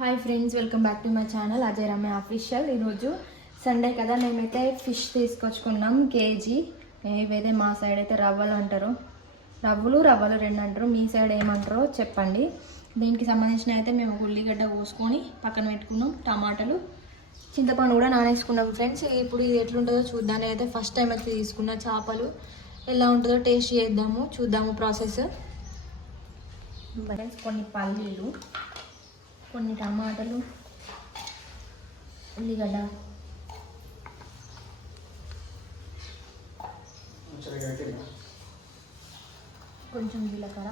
Hi friends, welcome back to my channel Ajay Ramya official. ఈరోజు Sunday కదా, మేమైతే ఫిష్ తీసుకొచ్చుకున్నాం కేజీ. ఇవైతే మా సైడ్ అయితే రవ్వలు అంటారు, రవ్వలు రెండు అంటారు. మీ సైడ్ ఏమంటారో చెప్పండి. దీనికి సంబంధించిన అయితే మేము ఉల్లిగడ్డ కోసుకొని పక్కన పెట్టుకున్నాం, టమాటాలు, చింతపండు కూడా నానేసుకున్నాం ఫ్రెండ్స్. ఇప్పుడు ఇది ఎట్లుంటుందో చూద్దాం. అయితే ఫస్ట్ టైం అయితే తీసుకున్న చేపలు ఎలా ఉంటుందో టేస్ట్ చేద్దాము, చూద్దాము ప్రాసెస్. కొన్ని పల్లీలు, కొన్ని టమాటాలు, ఉల్లిగడ్డ, కొంచెం జీలకర్ర,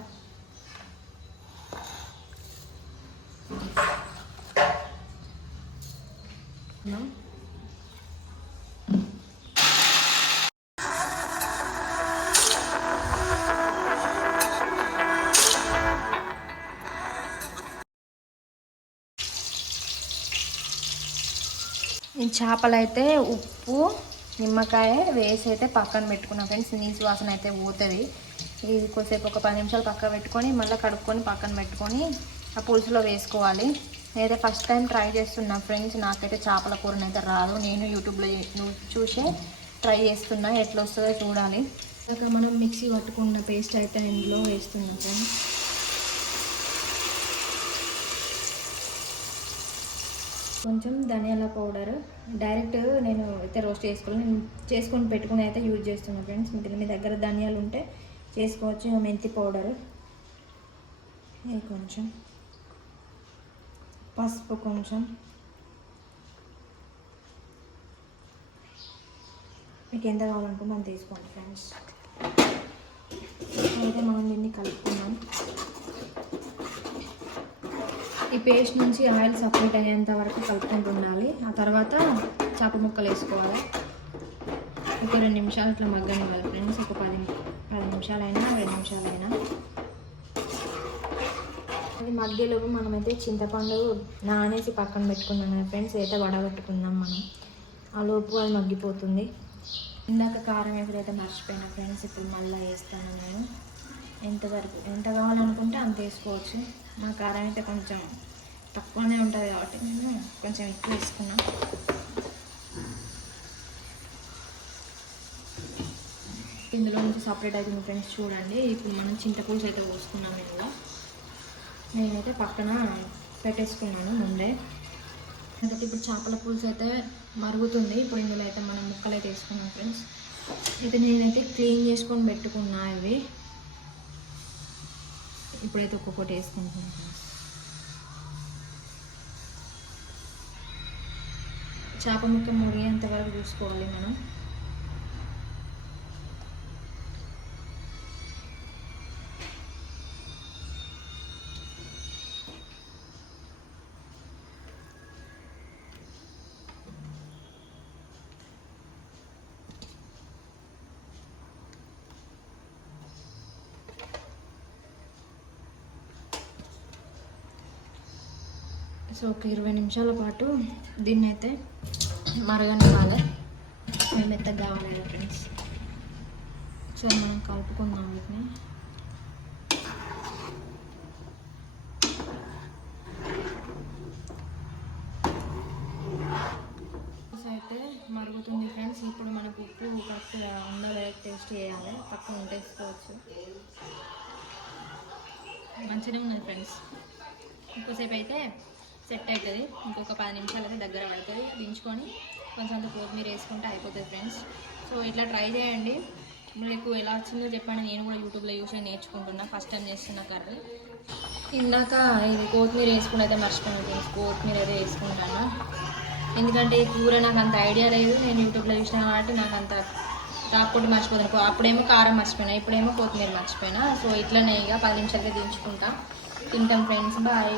ఈ చేపలు అయితే ఉప్పు నిమ్మకాయ వేసి అయితే పక్కన పెట్టుకున్నాం ఫ్రెండ్స్. నీసు వాసన అయితే పోతుంది. ఇది కొద్దిసేపు ఒక 10 నిమిషాలు పక్కన పెట్టుకొని మళ్ళీ కడుక్కొని పక్కన పెట్టుకొని ఆ పులుసులో వేసుకోవాలి. నేనైతే ఫస్ట్ టైం ట్రై చేస్తున్నా ఫ్రెండ్స్. నాకైతే చేపల కూరని అయితే రాదు. నేను యూట్యూబ్లో చూసే ట్రై చేస్తున్నా, ఎట్లా వస్తుందో చూడాలి. ఇంకా మనం మిక్సీ పట్టుకున్న పేస్ట్ అయితే ఇందులో వేస్తున్నాం ఫ్రెండ్స్. కొంచెం ధనియాల పౌడర్, డైరెక్ట్ నేను అయితే రోస్ట్ చేసుకొని పెట్టుకుని అయితే యూజ్ చేస్తున్నాను ఫ్రెండ్స్. మీ దగ్గర ధనియాలు ఉంటే చేసుకోవచ్చు. మెంతి పౌడర్, ఇది కొంచెం పసుపు, కొంచెం మీకు ఎంత కావాలనుకుంటే మనం తీసుకోండి ఫ్రెండ్స్. అయితే మనం దీన్ని కలుపుకున్నాం. ఈ పేస్ట్ నుంచి ఆయిల్ సపరేట్ అయ్యేంత వరకు కలుపుకుంటూ ఉండాలి. ఆ తర్వాత చేప ముక్కలు వేసుకోవాలి. ఒక 2 నిమిషాలు ఇట్లా మగ్గనివ్వాలి ఫ్రెండ్స్. ఒక 10 నిమిషాలైనా 2 నిమిషాలైనా. అది మగ్గేలోపు మనమైతే చింతపండు నానేసి పక్కన పెట్టుకున్నాం కదా ఫ్రెండ్స్. అయితే వడగట్టుకుందాం మనం. ఆ లోపు అది మగ్గిపోతుంది. ఇందాక కారం ఎప్పుడైతే మర్చిపోయినా ఫ్రెండ్స్, ఇప్పుడు మళ్ళీ వేస్తాను నేను. ఎంత కావాలనుకుంటే అంత వేసుకోవచ్చు. నా కారం అయితే కొంచెం తక్కువనే ఉంటుంది కాబట్టి నేను కొంచెం ఎక్కువ వేసుకున్నా. ఇందులో నుంచి సపరేట్ అవుతుంది ఫ్రెండ్స్, చూడండి. ఇప్పుడు మనం చింతపులుసు అయితే పోసుకున్నాం. నేనైతే పక్కన పెట్టేసుకున్నాను ముందే. అంటే ఇప్పుడు చేపల పులుసు అయితే మరుగుతుంది. ఇప్పుడు ఇందులో అయితే మనం ముక్కలు అయితే వేసుకున్నాం ఫ్రెండ్స్. అయితే నేనైతే క్లీన్ చేసుకొని పెట్టుకున్నా ఇవి. ఇప్పుడైతే ఒక్కొక్కటి వేసుకుంటున్నాం ఫ్రెండ్స్. చేప ముక్క మురిగేంత వరకు చూసుకోవాలి మనం. సో ఒక 20 నిమిషాల పాటు దీన్ని అయితే మరగనివ్వాలి. మెత్తగా కావాలి కదా ఫ్రెండ్స్. సో మనం కలుపుకుందాం వీటిని. అయితే మరుగుతుంది ఫ్రెండ్స్. ఇప్పుడు మనకు ఉప్పు కరెక్ట్గా ఉందా లేదా టేస్ట్ చేయాలి. పక్కన ఉంటేసుకోవచ్చు. మంచిగా ఉన్నది ఫ్రెండ్స్. ఇంకోసేపు అయితే సెట్ అవుతుంది. ఇంకొక 10 నిమిషాలు అయితే దగ్గర పడుతుంది. దించుకొని కొంచెం అంత కొత్తిమీర వేసుకుంటే అయిపోతుంది ఫ్రెండ్స్. సో ఇట్లా ట్రై చేయండి. మీకు ఎలా వచ్చిందో చెప్పండి. నేను కూడా యూట్యూబ్లో చూసి నేర్చుకుంటున్నా. ఫస్ట్ టైం చేస్తున్నా కర్రీ. ఇందాక ఇది కొత్తిమీర వేసుకుని అయితే మర్చిపోయాను ఫ్రెండ్స్. కొత్తిమీర అయితే వేసుకుంటాను. ఎందుకంటే ఈ కూర నాకు అంత ఐడియా లేదు. నేను యూట్యూబ్లో చూసినా కాబట్టి నాకు అంత కాకపోతే మర్చిపోతాను. అప్పుడేమో కారం మర్చిపోయినా, ఇప్పుడేమో కొత్తిమీర మర్చిపోయినా. సో ఇట్లనే ఇక 10 నిమిషాలకే దించుకుంటా. తింటాం ఫ్రెండ్స్. బాయ్.